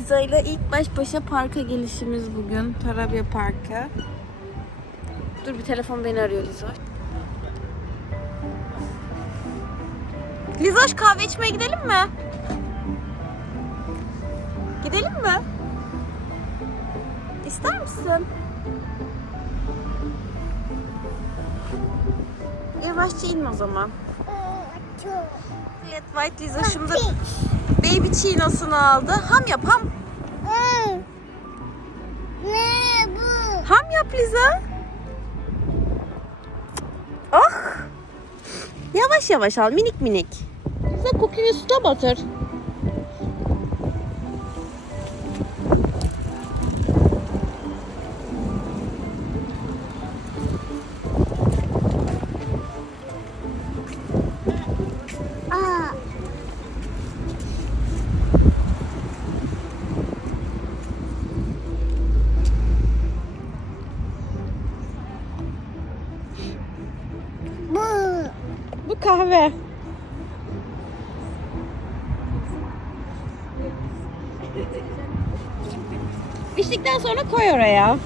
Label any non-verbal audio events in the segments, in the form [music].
Liza ile ilk baş başa parka gelişimiz bugün. Tarabya Parkı. Dur bir telefon beni arıyor Lizoş. Lizoş kahve içmeye gidelim mi? Gidelim mi? İster misin? Yavaşça in o zaman. Evet White Lizoş'um da çiğnosunu aldı. Ham yap ham. Ne bu? Ham yap Liza. Oh. Yavaş yavaş al minik minik. Liza kukini suda batır. Bu kahve. İçtikten sonra koy oraya.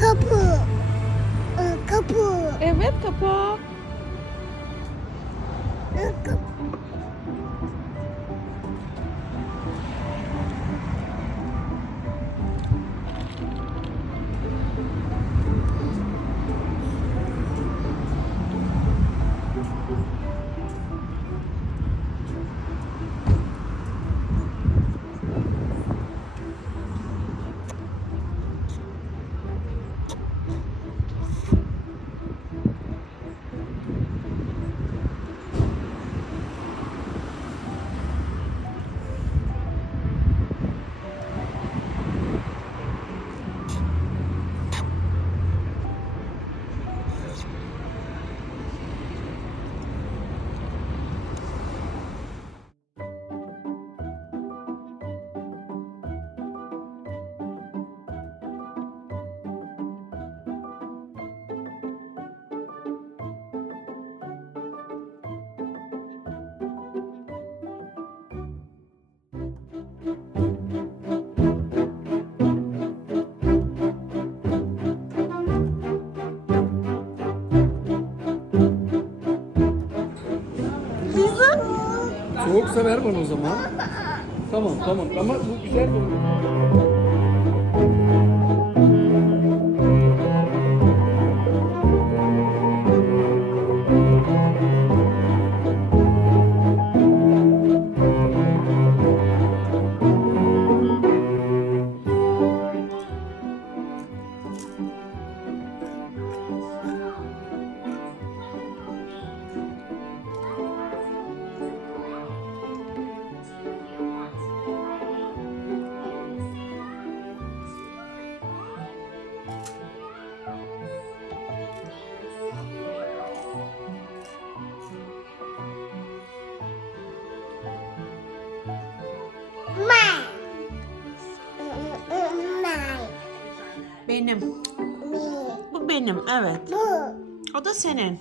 Kapı. Kapı. Evet. Kapı. Soğuksa ver bana o zaman. Tamam tamam ama bu güzel bir... Bu benim evet. Bu. O da senin.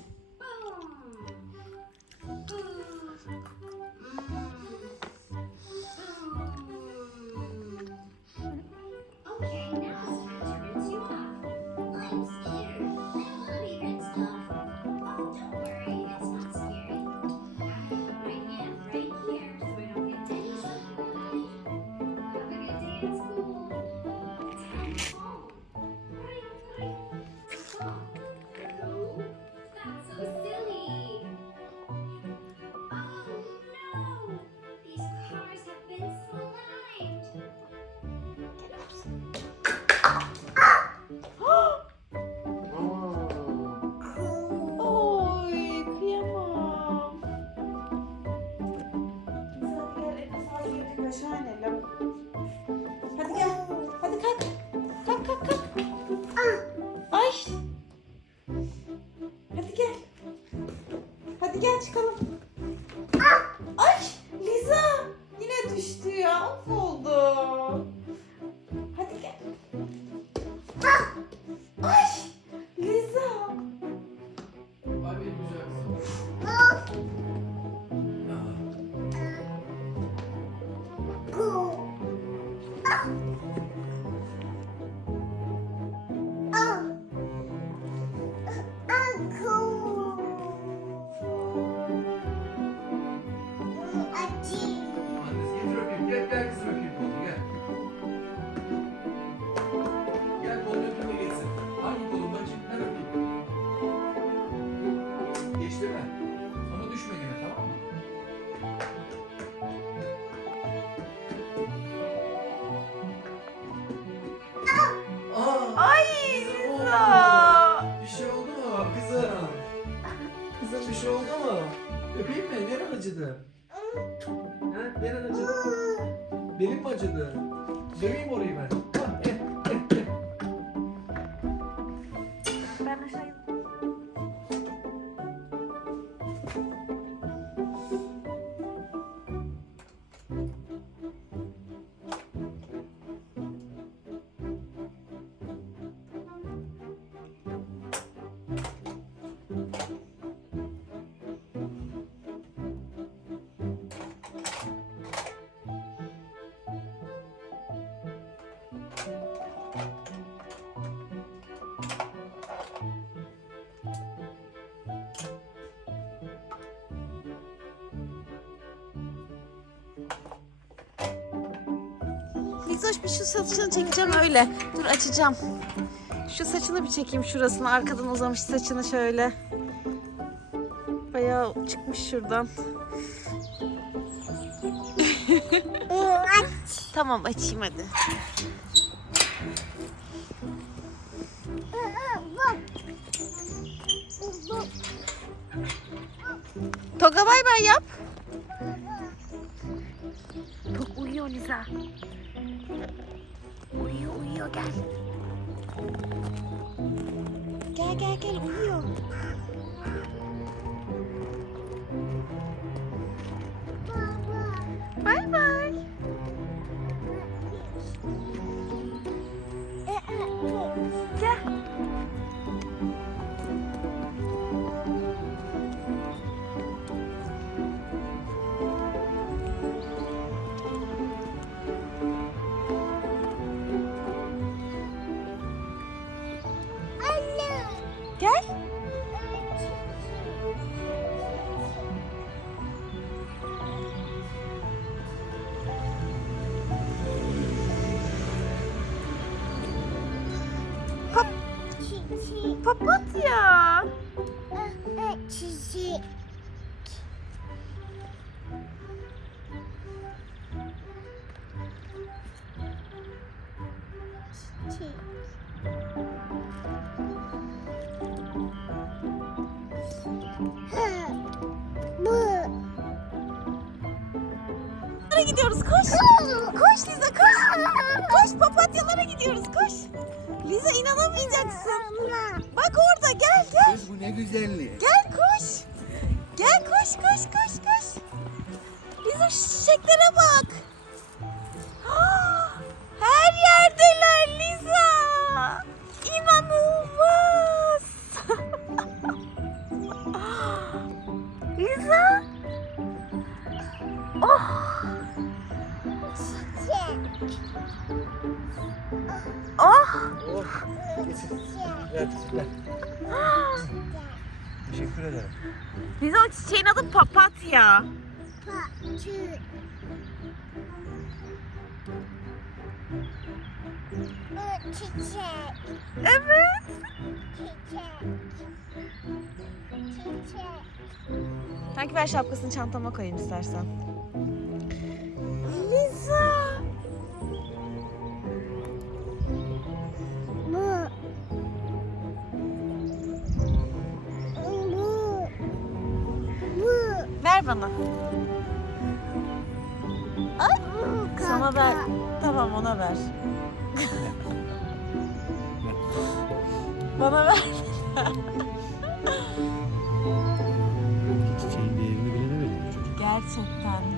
Öpeyim mi? Neren acıdı? Ha? Neren acıdı? Belim mi acıdı? Döveyim Lizoş bir şu saçını çekeceğim öyle. Dur açacağım. Şu saçını bir çekeyim şurasını. Arkadan uzamış saçını şöyle. Bayağı çıkmış şuradan. [laughs] tamam açayım hadi. Toga bay bay yap. Tok uyuyor Liza. Uyuyor uyuyor gel. Gel gel gel uyuyor. Çiçek. Papatya. Çiçek. Çiçek. Gidiyoruz? Koş. Koş Liza koş. Koş papatyalara gidiyoruz koş. Liza inanamayacaksın. Bak orada gel gel. Kız bu ne güzelliği. Gel koş. Gel koş koş koş koş. Liza şu çiçeklere bak. Oh. Oh. Ver. Teşekkür ederim. Liza o çiçeğin adı papatya. Çiçek. Evet. Çiçek. Çiçek. Sanki ver şapkasını çantama koyayım istersen. Bana. Sana ver. Tamam ona ver. bana ver.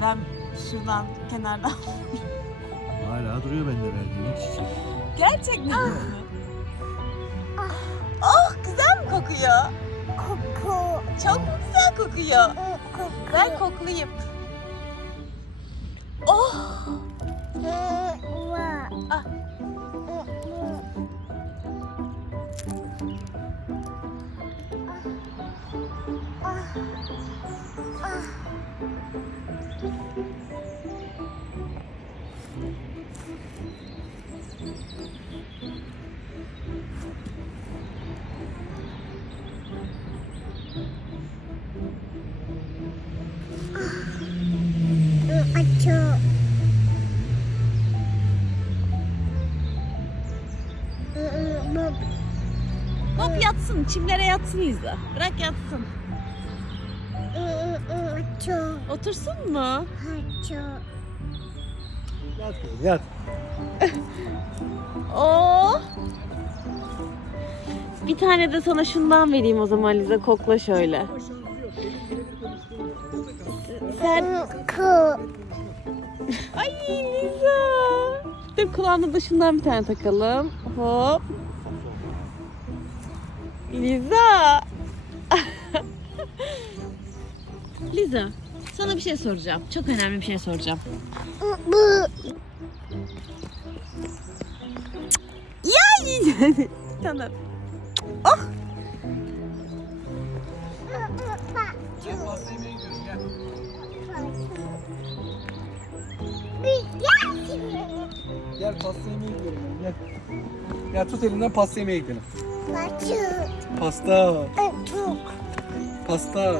ben şuradan kenardan. Hala duruyor bende verdiğin çiçek. Gerçekten mi? Oh güzel mi kokuyor? Koku. Çok mu güzel kokuyor? Koku. Ben koklayayım. Oh! Var. Ah. Yatsın, çimlere yatsın Liza. Bırak yatsın. Açı. Otursun mu? Açı. Yat kızım yat. [laughs] Oh! Bir tane de sana şundan vereyim o zaman Liza. Kokla şöyle. Sen... Ay Liza! Dur kulağına da şundan bir tane takalım. Hop. Liza! [laughs] Liza, sana bir şey soracağım. Çok önemli bir şey soracağım. Bu. Ya Liza! [laughs] tamam. Gidiyoruz gel. Gel pasta yemeye ben gel. Gel tut elinden pasta yemeye gidelim. Pasta, Açı. pasta.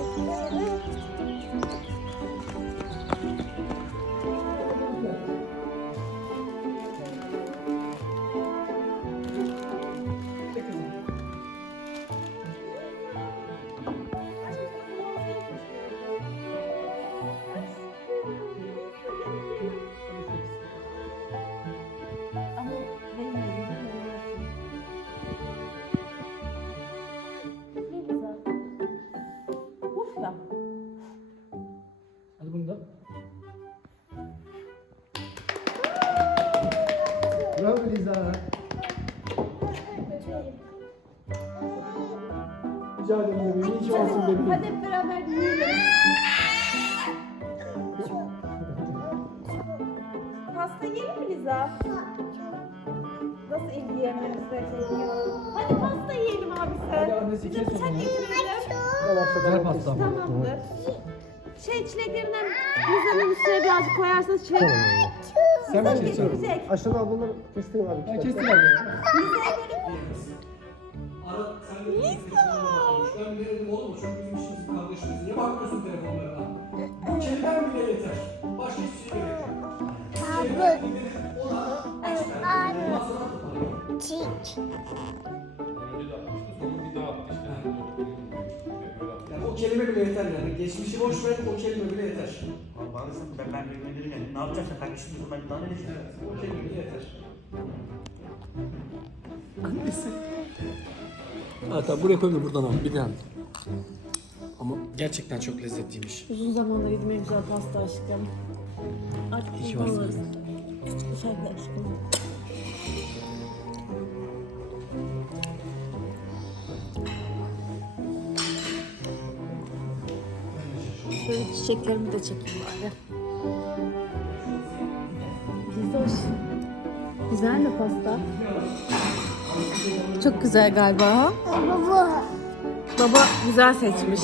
Yiyelim mi Liza? Nasıl ilgi yememizde şey yiyor? Hadi pasta yiyelim abisi. Hadi annesi kes o Bıçak getirelim. Güzel pasta. Tamamdır. Şey çileklerinden Liza'nın üstüne birazcık koyarsanız çilek. Sen Liza kesiyorsun? getirecek. Aşağıda ablalar kestin abi. Ben kestim abi. Liza'ya böyle Ara sen de Ben dedim oğlum çok bizim işimiz kardeşimiz. Niye bakmıyorsun telefonlarına? Bu kelimen bile yeter. Başka hiçbir şey tutalım. Çiç. Yani o kelime bile yeter yani. Geçmişi boş ver, o kelime bile yeter. Allah'ını sen ben ben bilmediğim yani. Ne yapacaksın? Kardeşim o zaman daha ne diyeceksin? Evet, o kelime bile yeter. Annesi. Ha tamam buraya koyayım da buradan al bir tane. Ama gerçekten çok lezzetliymiş. Uzun zamandır yedim en güzel pasta aşkım. Artık İyi ki varsın. Şöyle çiçeklerimi de çekeyim bari. Güzel. Güzel mi pasta? Çok güzel galiba ha? Baba. Baba güzel seçmiş.